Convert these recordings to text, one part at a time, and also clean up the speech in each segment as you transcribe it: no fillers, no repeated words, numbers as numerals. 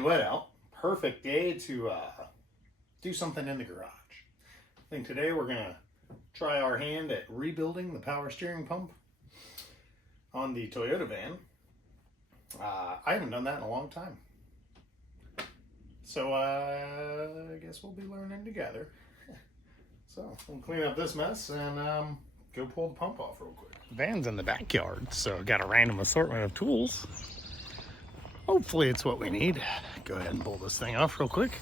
and wet out. Perfect day to do something in the garage. I think today we're gonna try our hand at rebuilding the power steering pump on the Toyota van. I haven't done that in a long time. So I guess we'll be learning together. So we'll clean up this mess and go pull the pump off real quick. The van's in the backyard, so I got a random assortment of tools. Hopefully it's what we need. Go ahead and pull this thing off real quick.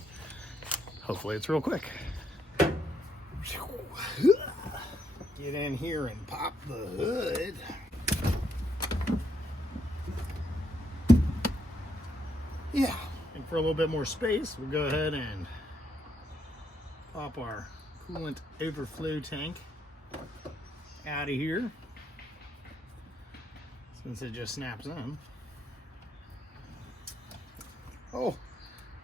Hopefully it's real quick. Get in here and pop the hood. Yeah, and for a little bit more space, we'll go ahead and pop our coolant overflow tank out of here, since it just snaps on. Oh,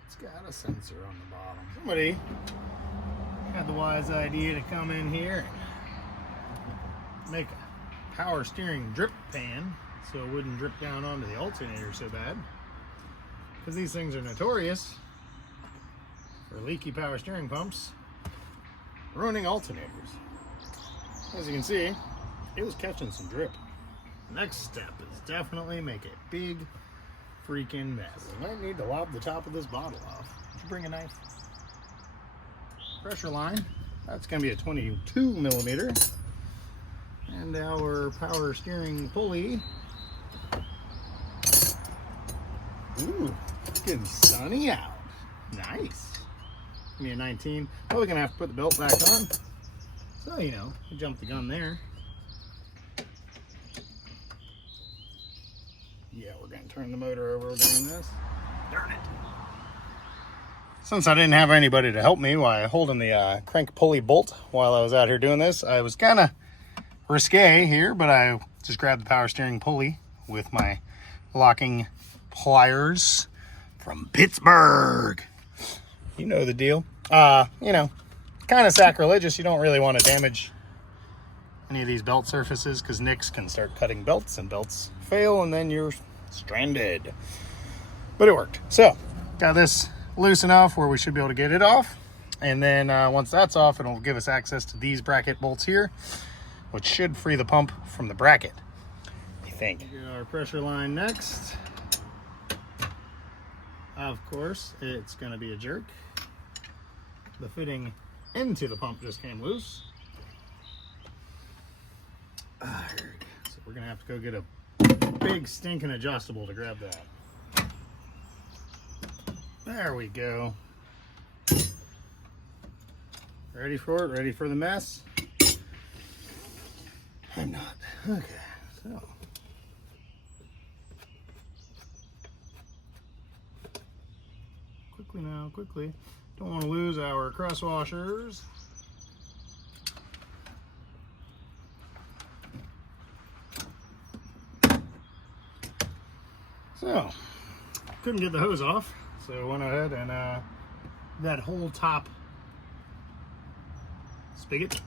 it's got a sensor on the bottom. Somebody had the wise idea to come in here and make a power steering drip pan so it wouldn't drip down onto the alternator so bad. Because these things are notorious for leaky power steering pumps ruining alternators. As you can see, it was catching some drip. The next step is definitely make a big freaking mess. I might need to lob the top of this bottle off. Did you bring a knife? Pressure line, that's gonna be a 22 millimeter. And our power steering pulley. Ooh, it's getting sunny out. Nice. Give me a 19. Probably gonna have to put the belt back on. So, you know, I jumped the gun there. Yeah, we're gonna turn the motor over doing this. Darn it. Since I didn't have anybody to help me while holding the crank pulley bolt while I was out here doing this, I was kind of risque here, but I just grabbed the power steering pulley with my locking pliers from Pittsburgh. You know the deal. You know, kind of sacrilegious. You don't really want to damage any of these belt surfaces because nicks can start cutting belts and belts fail and then you're stranded. But it worked. So, got this loose enough where we should be able to get it off. And then once that's off, it'll give us access to these bracket bolts here, which should free the pump from the bracket, I think. Get our pressure line next. Of course, it's going to be a jerk. The fitting into the pump just came loose. So we're going to have to go get a big stinking adjustable to grab that. There we go. Ready for it? Ready for the mess? I'm not. Okay, so. Quickly now, quickly. Don't want to lose our cross washers. So, couldn't get the hose off, so went ahead and that whole top spigot,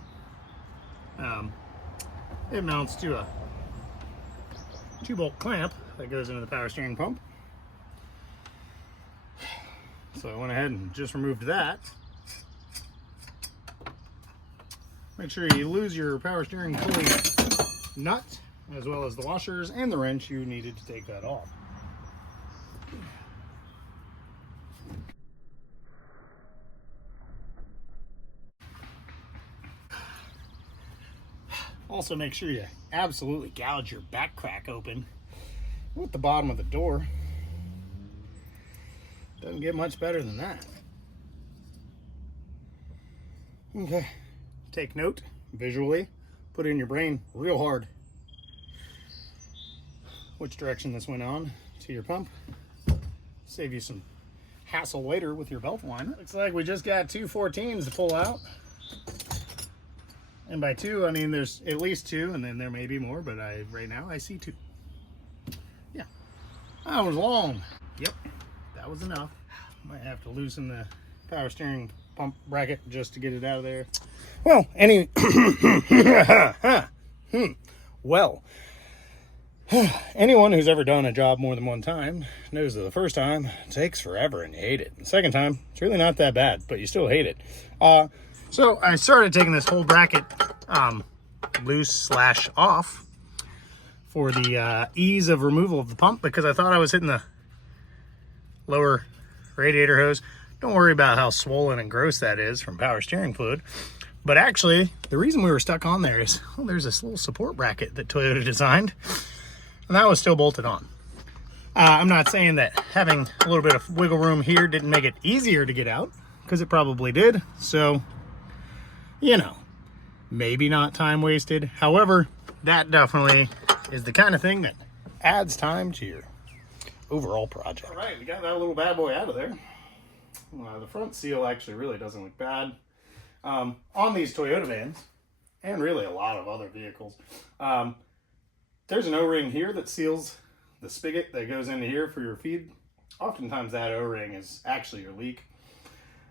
it mounts to a 2-bolt clamp that goes into the power steering pump. So I went ahead and just removed that. Make sure you lose your power steering pulley nut, as well as the washers and the wrench you needed to take that off. Also make sure you absolutely gouge your back crack open with the bottom of the door. Doesn't get much better than that. Okay, take note visually, put it in your brain real hard which direction this went on to your pump. Save you some hassle later with your belt liner. Looks like we just got 2 14s to pull out. And by 2, I mean there's at least 2, and then there may be more, but right now I see 2. Yeah, that was long. Yep, that was enough. Might have to loosen the power steering pump bracket just to get it out of there. Well, Anyone who's ever done a job more than one time knows that the first time it takes forever and you hate it. The second time, it's really not that bad, but you still hate it. So I started taking this whole bracket loose / off for the ease of removal of the pump, because I thought I was hitting the lower radiator hose. Don't worry about how swollen and gross that is from power steering fluid. But actually, the reason we were stuck on there is, well, there's this little support bracket that Toyota designed, and that was still bolted on. I'm not saying that having a little bit of wiggle room here didn't make it easier to get out, because it probably did. So, you know, maybe not time wasted. However, that definitely is the kind of thing that adds time to your overall project. All right, we got that little bad boy out of there. The front seal actually really doesn't look bad. On these Toyota vans, and really a lot of other vehicles, there's an O-ring here that seals the spigot that goes into here for your feed. Oftentimes that O-ring is actually your leak.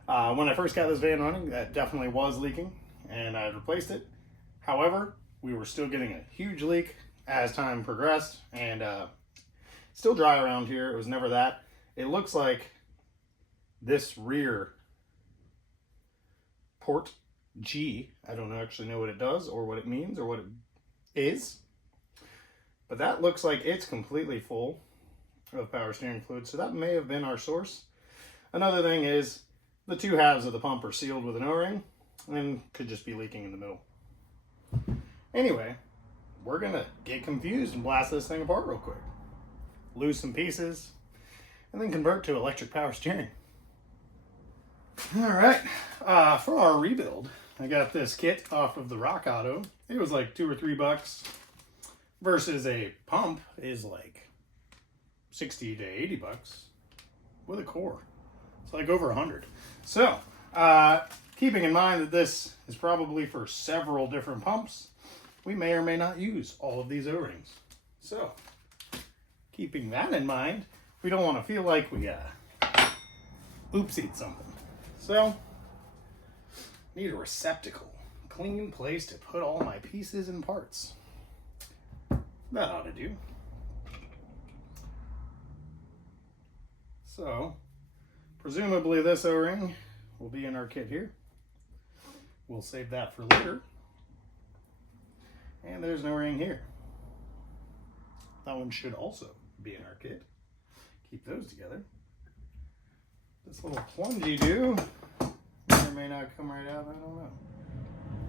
When I first got this van running, that definitely was leaking, and I replaced it. However, we were still getting a huge leak as time progressed, and still dry around here. It was never that. It looks like this rear port G, I don't actually know what it does or what it means or what it is, but that looks like it's completely full of power steering fluid, so that may have been our source. Another thing is the two halves of the pump are sealed with an O-ring and could just be leaking in the middle. Anyway, we're gonna get confused and blast this thing apart real quick, lose some pieces, and then convert to electric power steering. All right, for our rebuild, I got this kit off of the Rock Auto. It was like $2 or $3 versus a pump is like 60 to 80 bucks with a core. It's like over 100. So, keeping in mind that this is probably for several different pumps, we may or may not use all of these O-rings. So, keeping that in mind, we don't want to feel like we oopsied something. So, need a receptacle, clean place to put all my pieces and parts. That ought to do. So, presumably this O-ring will be in our kit here. We'll save that for later. And there's an O-ring here. That one should also be in our kit. Keep those together. This little plungy do may or may not come right out, I don't know.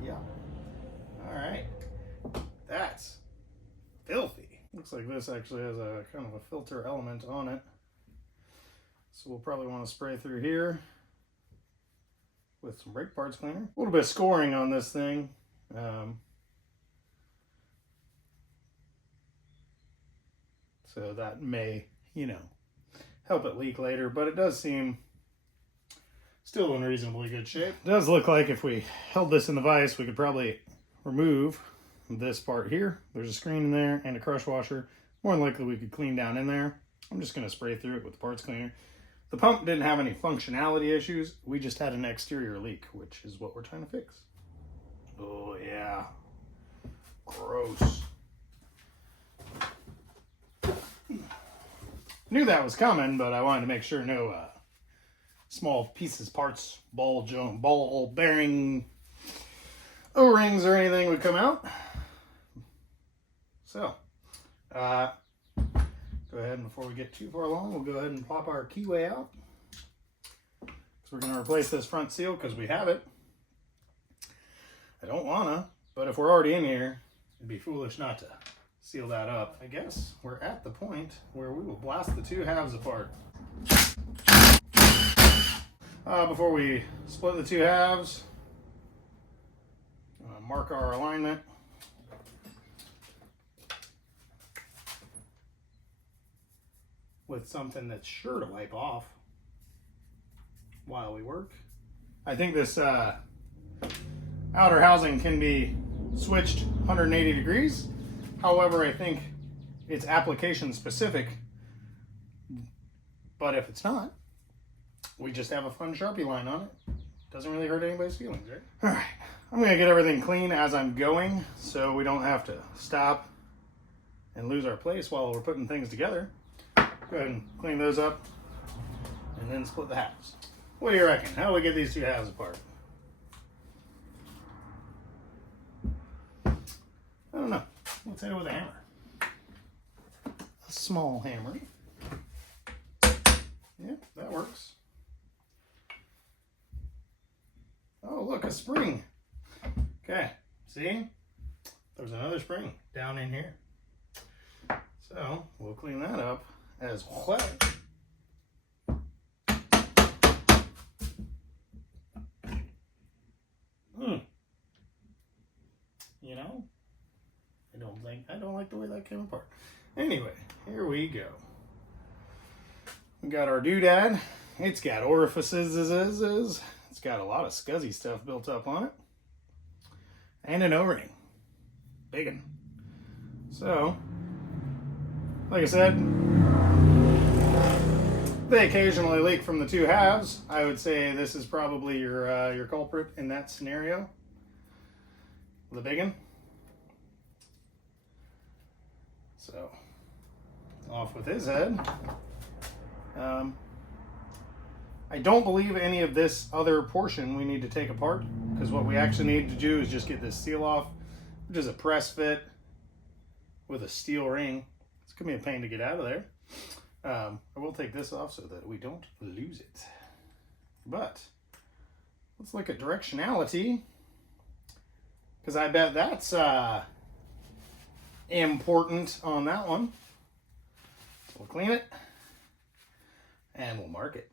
Yeah. Alright. That's filthy. Looks like this actually has a kind of a filter element on it. So we'll probably want to spray through here with some brake parts cleaner. A little bit of scoring on this thing. So that may, you know, help it leak later, but it does seem still in reasonably good shape. It does look like if we held this in the vise, we could probably remove this part here. There's a screen in there and a crush washer. More than likely we could clean down in there. I'm just gonna spray through it with the parts cleaner. The pump didn't have any functionality issues. We just had an exterior leak, which is what we're trying to fix. Oh yeah, gross. Knew that was coming, but I wanted to make sure no small pieces, parts, ball bearing, O-rings or anything would come out. So, go ahead and before we get too far along, we'll go ahead and pop our keyway out. So we're going to replace this front seal because we have it. I don't wanna, but if we're already in here, it'd be foolish not to seal that up. I guess we're at the point where we will blast the two halves apart. Before we split the two halves, mark our alignment. With something that's sure to wipe off while we work. I think this outer housing can be switched 180 degrees. However, I think it's application specific, but if it's not, we just have a fun Sharpie line on it. Doesn't really hurt anybody's feelings, right? All right, I'm gonna get everything clean as I'm going so we don't have to stop and lose our place while we're putting things together, go ahead and clean those up and then split the halves. What do you reckon? How do we get these two halves apart? I don't know. Let's hit it with a hammer. A small hammer. Yeah, that works. Oh, look, a spring. Okay, see? There's another spring down in here. So we'll clean that up as well. You know, I don't like the way that came apart. Anyway, here we go. We got our doodad. It's got orifices. It's got a lot of scuzzy stuff built up on it. And an O-ring. Big one. So, like I said, they occasionally leak from the two halves. I would say this is probably your culprit in that scenario. The big one. So, off with his head. I don't believe any of this other portion we need to take apart, because what we actually need to do is just get this seal off, which is a press fit with a steel ring. It's going to be a pain to get out of there. I will take this off so that we don't lose it. But let's look at directionality, because I bet that's important on that one. So we'll clean it and we'll mark it.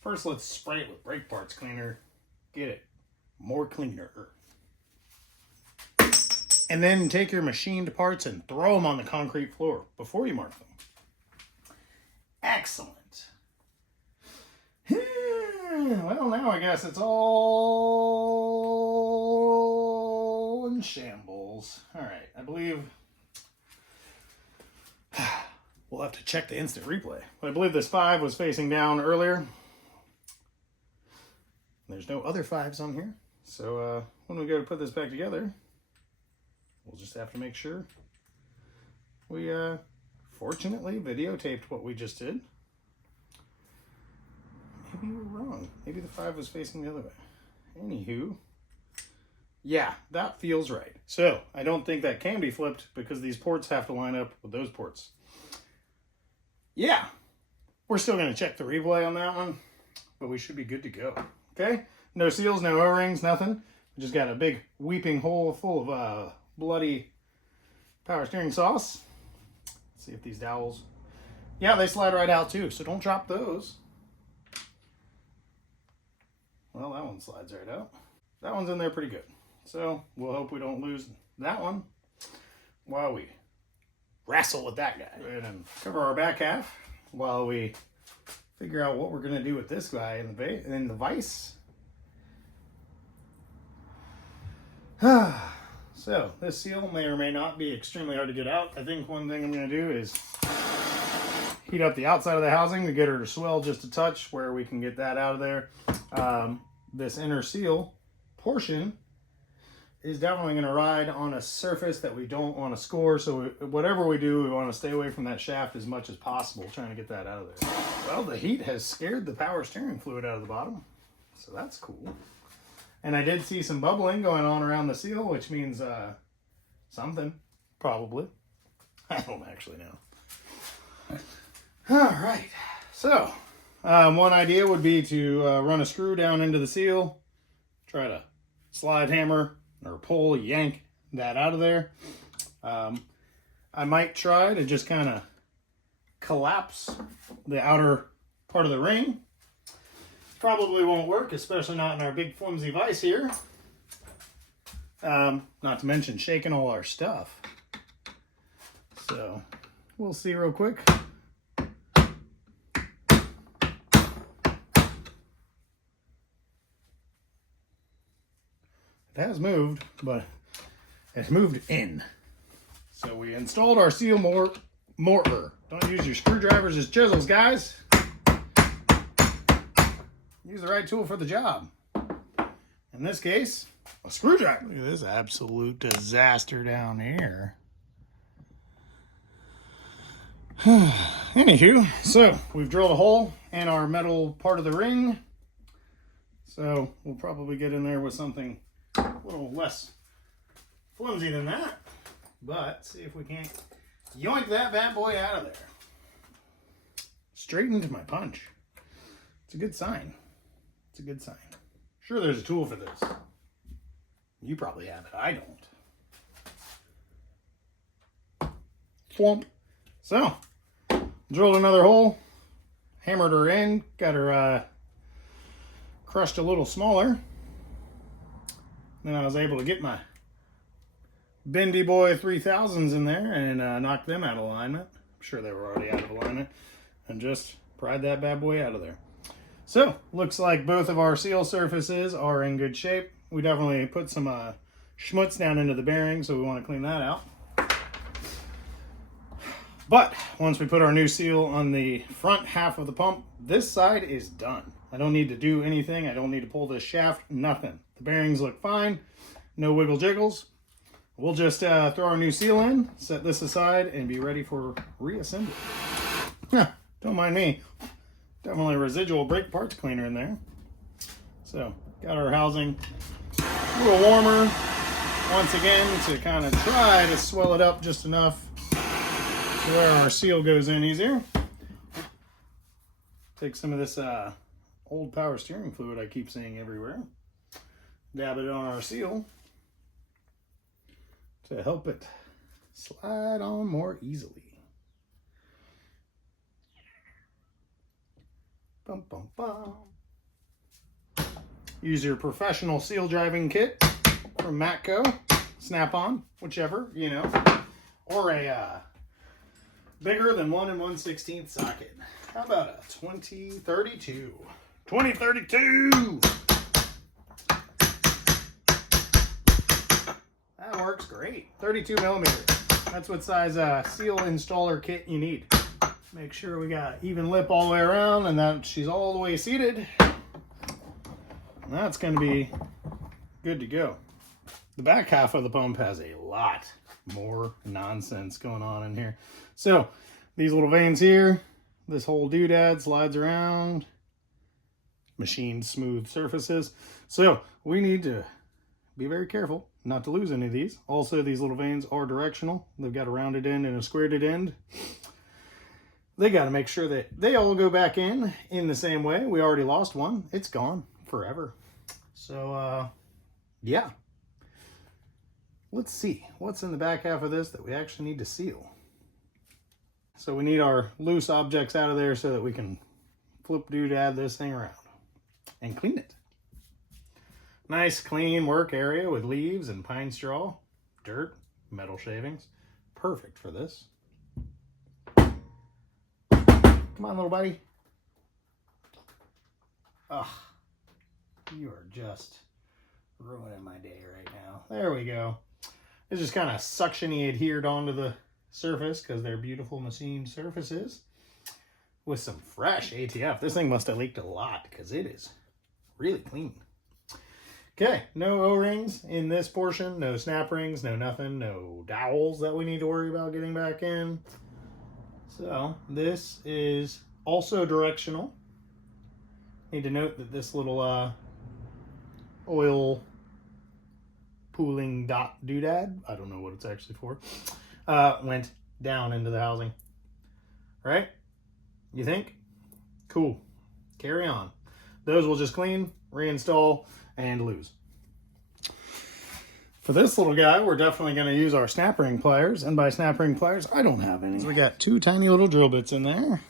First, let's spray it with brake parts cleaner. Get it more cleaner. And then take your machined parts and throw them on the concrete floor before you mark them. Excellent. Well, now I guess it's all in shambles. All right, I believe we'll have to check the instant replay. But I believe this 5 was facing down earlier. There's no other 5s on here. So when we go to put this back together, we'll just have to make sure we fortunately videotaped what we just did. Maybe we're wrong. Maybe the 5 was facing the other way. Anywho, yeah, that feels right. So I don't think that can be flipped because these ports have to line up with those ports. Yeah, we're still going to check the replay on that one, but we should be good to go. Okay, no seals, no O-rings, nothing. We just got a big weeping hole full of bloody power steering sauce. Let's see if these dowels, yeah, they slide right out too, so don't drop those. Well, that one slides right out. That one's in there pretty good. So we'll hope we don't lose that one while we wrestle with that guy. Go ahead and cover our back half while we figure out what we're going to do with this guy in the vise. So this seal may or may not be extremely hard to get out. I think one thing I'm going to do is heat up the outside of the housing to get her to swell just a touch where we can get that out of there. This inner seal portion is definitely going to ride on a surface that we don't want to score. So whatever we do, we want to stay away from that shaft as much as possible, trying to get that out of there. Well, the heat has scared the power steering fluid out of the bottom, so that's cool. And I did see some bubbling going on around the seal, which means something, probably. I don't actually know. All right, so one idea would be to run a screw down into the seal, try to slide hammer or pull, yank that out of there. I might try to just kind of collapse the outer part of the ring. Probably won't work, especially not in our big flimsy vise here. Not to mention shaking all our stuff. So we'll see real quick. It has moved, but it's moved in. So we installed our seal mortar. Don't use your screwdrivers as chisels, guys. Use the right tool for the job. In this case, a screwdriver. Look at this absolute disaster down here. Anywho, so we've drilled a hole in our metal part of the ring. So we'll probably get in there with something a little less flimsy than that. But see if we can't yoink that bad boy out of there. Straight into my punch. It's a good sign. It's a good sign. Sure, there's a tool for this. You probably have it. I don't. Flump. So, drilled another hole. Hammered her in. Got her crushed a little smaller. Then I was able to get my Bendy Boy 3000s in there and knock them out of alignment. I'm sure they were already out of alignment. And just pried that bad boy out of there. So, looks like both of our seal surfaces are in good shape. We definitely put some schmutz down into the bearing, so we want to clean that out. But once we put our new seal on the front half of the pump, this side is done. I don't need to do anything. I don't need to pull this shaft, nothing. The bearings look fine, no wiggle jiggles. We'll just throw our new seal in, set this aside, and be ready for reassembly. Don't mind me. Definitely a residual brake parts cleaner in there. So, got our housing a little warmer once again to kind of try to swell it up just enough to where our seal goes in easier. Take some of this old power steering fluid I keep seeing everywhere. Dab it on our seal to help it slide on more easily. Bum, bum, bum. Use your professional seal driving kit from Matco, Snap-on, whichever, you know, or a bigger than 1 1/16 socket. How about a 2032? 2032! That works great. 32 millimeters. That's what size seal installer kit you need. Make sure we got even lip all the way around and that she's all the way seated. And that's going to be good to go. The back half of the pump has a lot more nonsense going on in here. So these little veins here, this whole doodad slides around, machined smooth surfaces. So we need to be very careful not to lose any of these. Also, these little veins are directional. They've got a rounded end and a squared end. They got to make sure that they all go back in the same way. We already lost one. It's gone forever. So, yeah. Let's see what's in the back half of this that we actually need to seal. So we need our loose objects out of there so that we can flip doodad this thing around and clean it. Nice clean work area with leaves and pine straw, dirt, metal shavings. Perfect for this. Come on, little buddy. Ugh. You are just ruining my day right now. There we go. It's just kind of suction-y adhered onto the surface because they're beautiful machined surfaces with some fresh ATF. This thing must have leaked a lot because it is really clean. Okay, no O-rings in this portion, no snap rings, no nothing, no dowels that we need to worry about getting back in. So this is also directional. Need to note that this little oil pooling dot doodad, I don't know what it's actually for, went down into the housing. Right? You think? Cool. Carry on. Those we'll just clean, reinstall, and lose. For this little guy, we're definitely going to use our snap ring pliers. And by snap ring pliers, I don't have any. So we got 2 tiny little drill bits in there.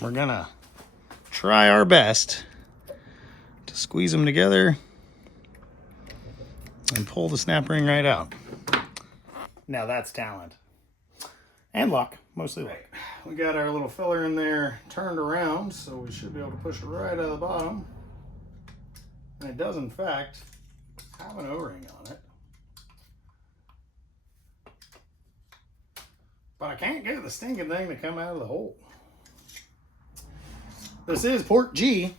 We're going to try our best to squeeze them together and pull the snap ring right out. Now that's talent. And luck. Mostly luck. We got our little filler in there turned around, so we should be able to push it right out of the bottom. And it does, in fact, have an O-ring on it. But I can't get the stinking thing to come out of the hole. This is port G,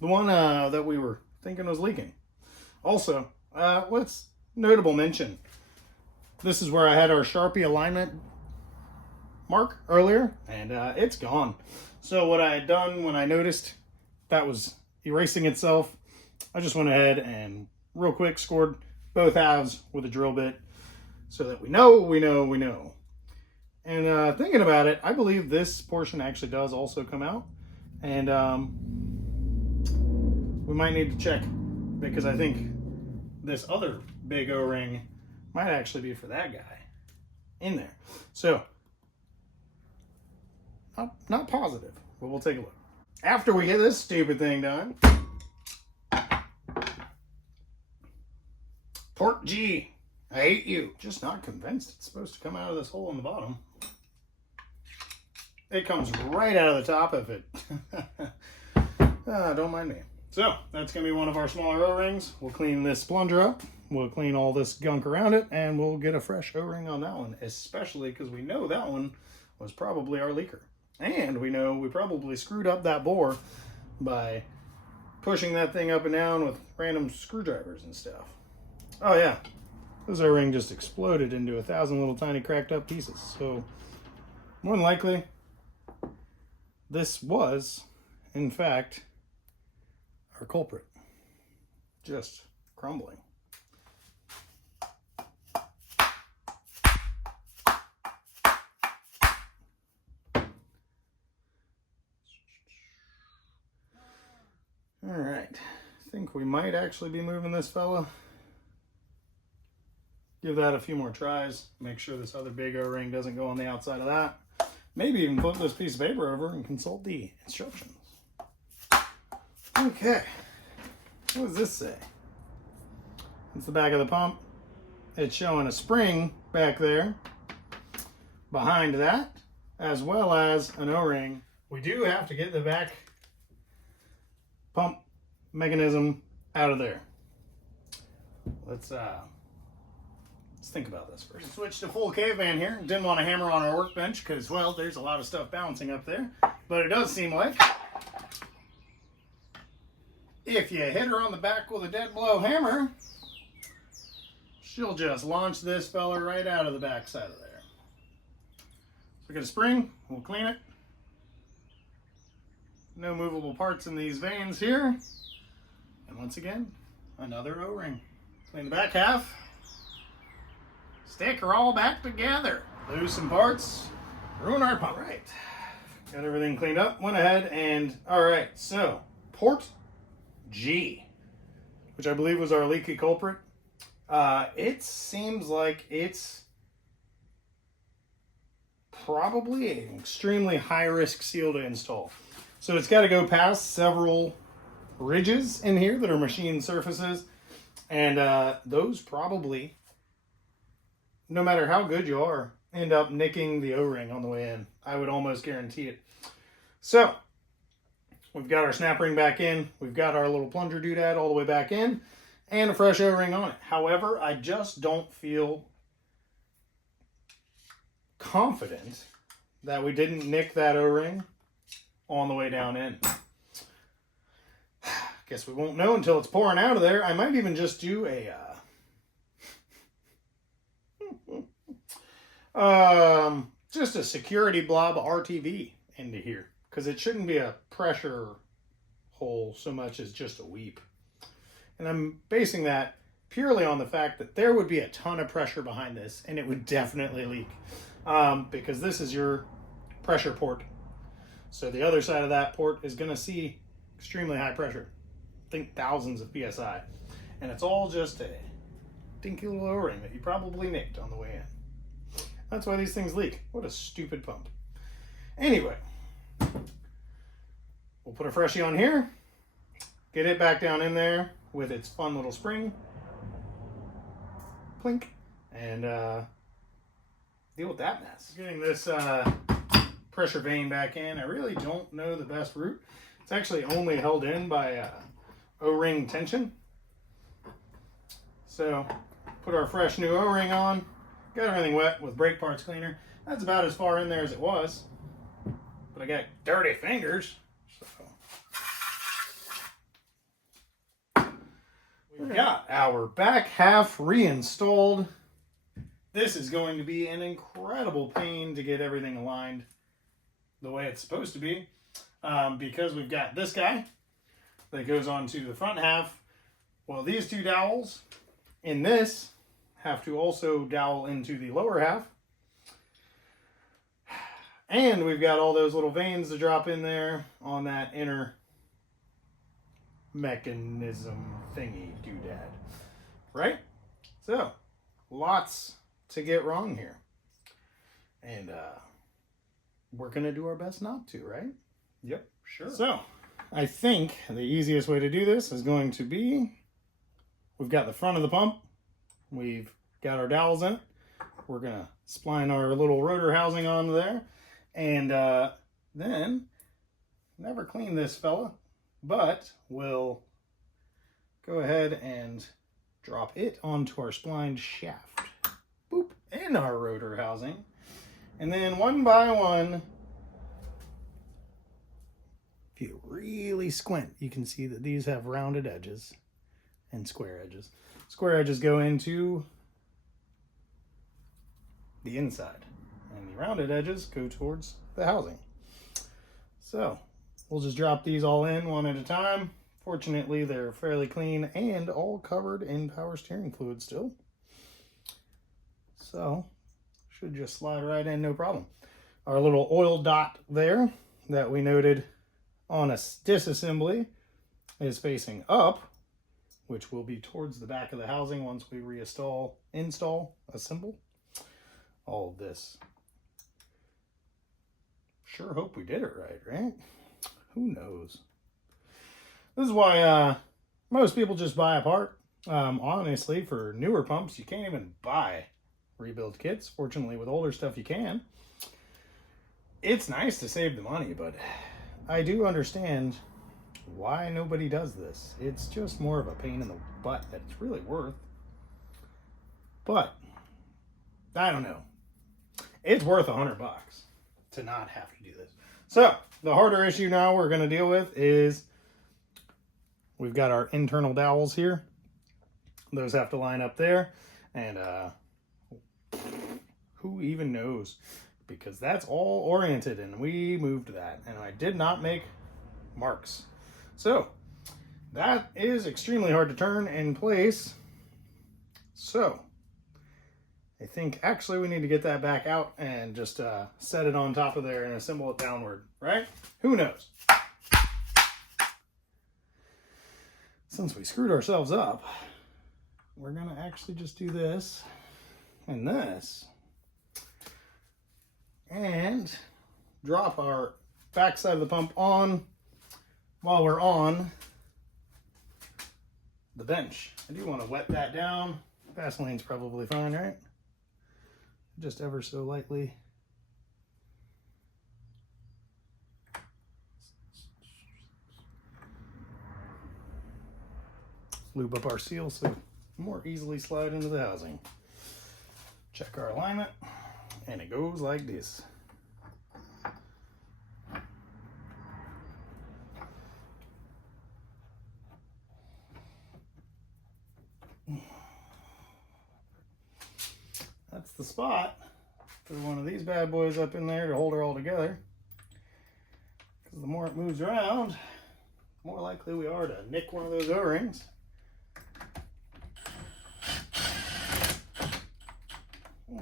the one that we were thinking was leaking. Also, let's notable mention, this is where I had our Sharpie alignment mark earlier, and it's gone. So what I had done when I noticed that was erasing itself, I just went ahead and real quick scored both halves with a drill bit so that we know. And thinking about it, I believe this portion actually does also come out, and we might need to check, because I think this other big O-ring might actually be for that guy in there. So, not positive, but we'll take a look. After we get this stupid thing done, port G, I hate you. Just not convinced it's supposed to come out of this hole in the bottom. It comes right out of the top of it. Don't mind me. So, that's going to be one of our smaller O-rings. We'll clean this plunger up. We'll clean all this gunk around it, and we'll get a fresh O-ring on that one, especially because we know that one was probably our leaker. And we know we probably screwed up that bore by pushing that thing up and down with random screwdrivers and stuff. Oh yeah, this O-ring just exploded into 1,000 little tiny cracked up pieces. So more than likely, this was, in fact, our culprit. Just crumbling. All right, I think we might actually be moving this fella. Give that a few more tries. Make sure this other big O-ring doesn't go on the outside of that. Maybe even flip this piece of paper over and consult the instructions. Okay, what does this say? It's the back of the pump. It's showing a spring back there behind that, as well as an O-ring. We do have to get the back pump mechanism out of there. Let's think about this first. Switch to full caveman here. Didn't want to hammer on our workbench because, well, there's a lot of stuff bouncing up there. But it does seem like if you hit her on the back with a dead blow hammer, she'll just launch this fella right out of the back side of there. So we got a spring. We'll clean it. No movable parts in these vanes here. And once again, another O-ring. Clean the back half. Stick her all back together. Lose some parts. Ruin our pump. Right. Got everything cleaned up. Went ahead and, alright, so port G, which I believe was our leaky culprit. It seems like it's probably an extremely high-risk seal to install. So it's got to go past several ridges in here that are machine surfaces, and those probably, no matter how good you are, end up nicking the O-ring on the way in. I would almost guarantee it. So we've got our snap ring back in, we've got our little plunger doodad all the way back in, and a fresh O-ring on it. However, I just don't feel confident that we didn't nick that O-ring on the way down in. Guess we won't know until it's pouring out of there. I might even just do a just a security blob RTV into here, because it shouldn't be a pressure hole so much as just a weep. And I'm basing that purely on the fact that there would be a ton of pressure behind this, and it would definitely leak, because this is your pressure port. So the other side of that port is going to see extremely high pressure. Think thousands of PSI. And it's all just a dinky little O-ring that you probably nicked on the way in. That's why these things leak. What a stupid pump. Anyway, we'll put a freshie on here. Get it back down in there with its fun little spring. Plink. And deal with that mess. Getting this pressure vane back in. I really don't know the best route. It's actually only held in by O-ring tension. So put our fresh new O-ring on, got everything wet with brake parts cleaner. That's about as far in there as it was, but I got dirty fingers. So we've got our back half reinstalled. This is going to be an incredible pain to get everything aligned the way it's supposed to be, because we've got this guy that goes onto the front half. Well, these two dowels in this have to also dowel into the lower half. And we've got all those little vanes to drop in there on that inner mechanism thingy doodad. Right? So, lots to get wrong here. And we're going to do our best not to, right? Yep, sure. So, I think the easiest way to do this is going to be, we've got the front of the pump. We've got our dowels in it. We're going to spline our little rotor housing onto there. And then, never clean this fella, but we'll go ahead and drop it onto our splined shaft. Boop, in our rotor housing. And then one by one, if you really squint, you can see that these have rounded edges and square edges. Square edges go into the inside, and the rounded edges go towards the housing. So we'll just drop these all in one at a time. Fortunately, they're fairly clean and all covered in power steering fluid still. So should just slide right in, no problem. Our little oil dot there that we noted on a disassembly is facing up, which will be towards the back of the housing once we assemble all of this. Sure hope we did it right? Who knows? This is why most people just buy a part. Honestly, for newer pumps, you can't even buy rebuild kits. Fortunately, with older stuff, you can. It's nice to save the money, but I do understand why nobody does this. It's just more of a pain in the butt that it's really worth. But I don't know. It's worth $100 to not have to do this. So the harder issue now we're going to deal with is we've got our internal dowels here. Those have to line up there, and who even knows, because that's all oriented and we moved that, and I did not make marks. So that is extremely hard to turn in place. So I think actually we need to get that back out and just set it on top of there and assemble it downward, right? Who knows? Since we screwed ourselves up, we're going to actually just do this and this and drop our back side of the pump on while we're on the bench. I do want to wet that down. Vaseline's probably fine, right? Just ever so lightly. Lube up our seal so more easily slide into the housing. Check our alignment, and it goes like this. That's the spot for one of these bad boys up in there to hold her all together. Because the more it moves around, the more likely we are to nick one of those O-rings.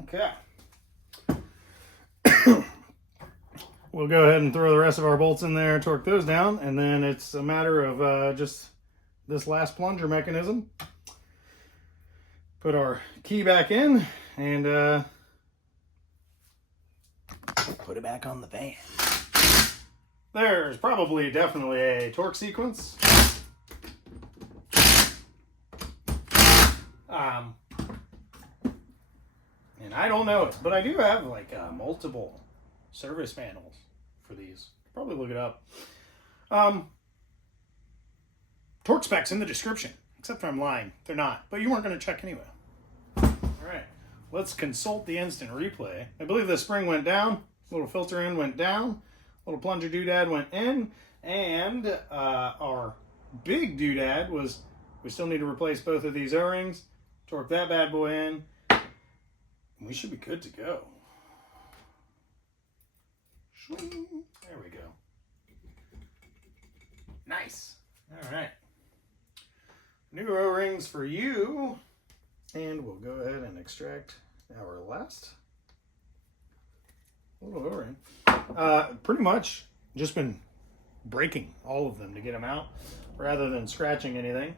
Okay. We'll go ahead and throw the rest of our bolts in there, torque those down, and then it's a matter of just this last plunger mechanism. Put our key back in and put it back on the van. There's probably definitely a torque sequence. And I don't know it, but I do have like multiple service manuals for these. Probably look it up. Torque specs in the description, except for I'm lying. They're not, but you weren't going to check anyway. All right, let's consult the instant replay. I believe the spring went down, little filter end went down, little plunger doodad went in, and our big doodad was we still need to replace both of these O-rings, torque that bad boy in, and we we should be good to go. There we go. Nice. All right. New O-rings for you. And we'll go ahead and extract our last little O-ring. Pretty much just been breaking all of them to get them out rather than scratching anything.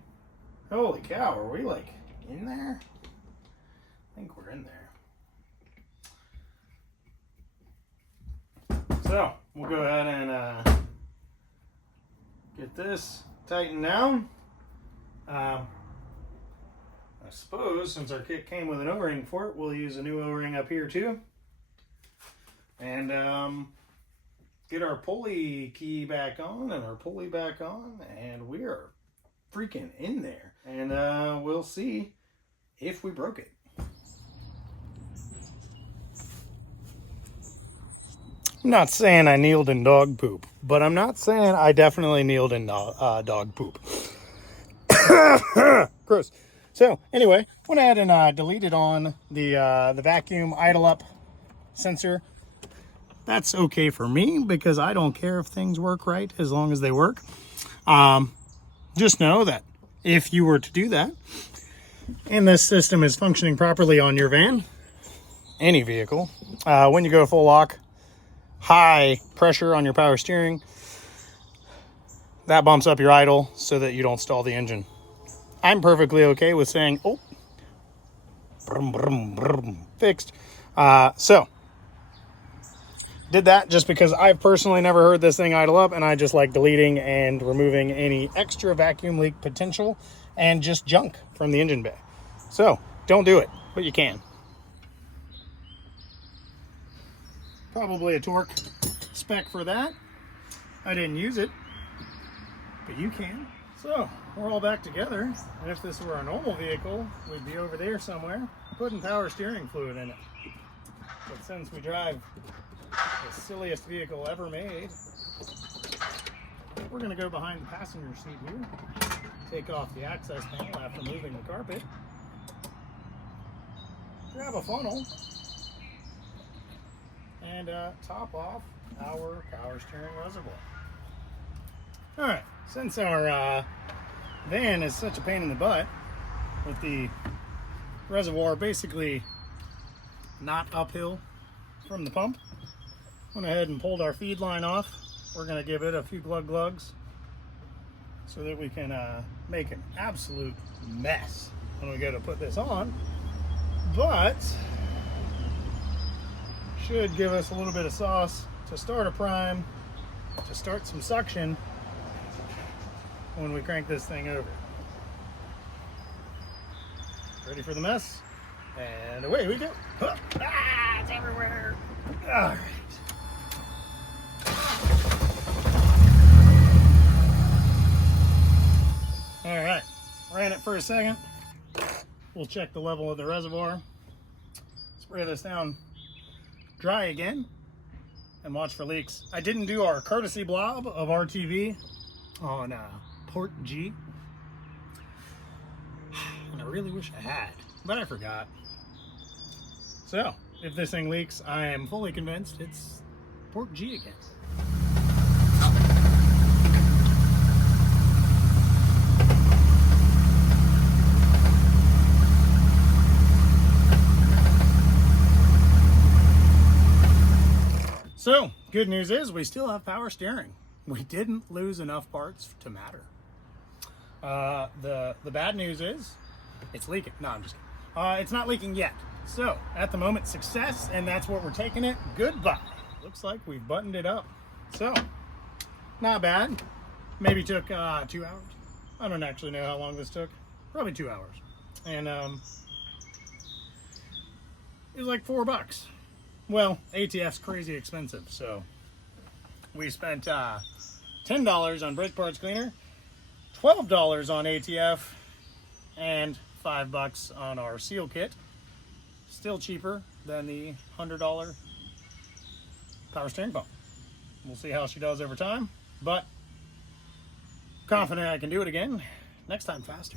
Holy cow, are we like in there? I think we're in there. So we'll go ahead and get this tightened down. I suppose since our kit came with an O-ring for it, we'll use a new O-ring up here too. And get our pulley key back on and our pulley back on, and we are freaking in there. And we'll see if we broke it. I'm not saying I kneeled in dog poop, but I'm not saying I definitely kneeled in dog poop. Gross. So anyway, went ahead and deleted on the vacuum idle up sensor. That's okay for me because I don't care if things work right as long as they work. Just know that if you were to do that and this system is functioning properly on your van, any vehicle, when you go full lock, high pressure on your power steering, that bumps up your idle so that you don't stall the engine. I'm perfectly okay with saying, oh, brum, brum, brum, fixed. So, did that just because I've personally never heard this thing idle up, and I just like deleting and removing any extra vacuum leak potential and just junk from the engine bay. So, don't do it, but you can. Probably a torque spec for that. I didn't use it, but you can. So, we're all back together, and if this were a normal vehicle, we'd be over there somewhere putting power steering fluid in it. But since we drive the silliest vehicle ever made, we're going to go behind the passenger seat here, take off the access panel after moving the carpet, grab a funnel, and top off our power steering reservoir. Alright, since our van is such a pain in the butt with the reservoir basically not uphill from the pump, went ahead and pulled our feed line off. We're going to give it a few glug glugs so that we can make an absolute mess when we go to put this on, but should give us a little bit of sauce to start a prime, to start some suction when we crank this thing over. Ready for the mess? And away we go. Ah, it's everywhere. All right. All right, ran it for a second. We'll check the level of the reservoir. Spray this down dry again and watch for leaks. I didn't do our courtesy blob of RTV on port G, and I really wish I had, but I forgot. So if this thing leaks, I am fully convinced it's port G again. So, good news is we still have power steering. We didn't lose enough parts to matter. The bad news is it's leaking. No, I'm just kidding. It's not leaking yet. So, at the moment, success, and that's what we're taking it. Goodbye. Looks like we've buttoned it up. So, not bad. Maybe took 2 hours. I don't actually know how long this took. Probably 2 hours. And it was like $4. Well, ATF's crazy expensive, so we spent $10 on brake parts cleaner, $12 on ATF, and $5 on our seal kit. Still cheaper than the $100 power steering pump. We'll see how she does over time, but confident I can do it again next time faster.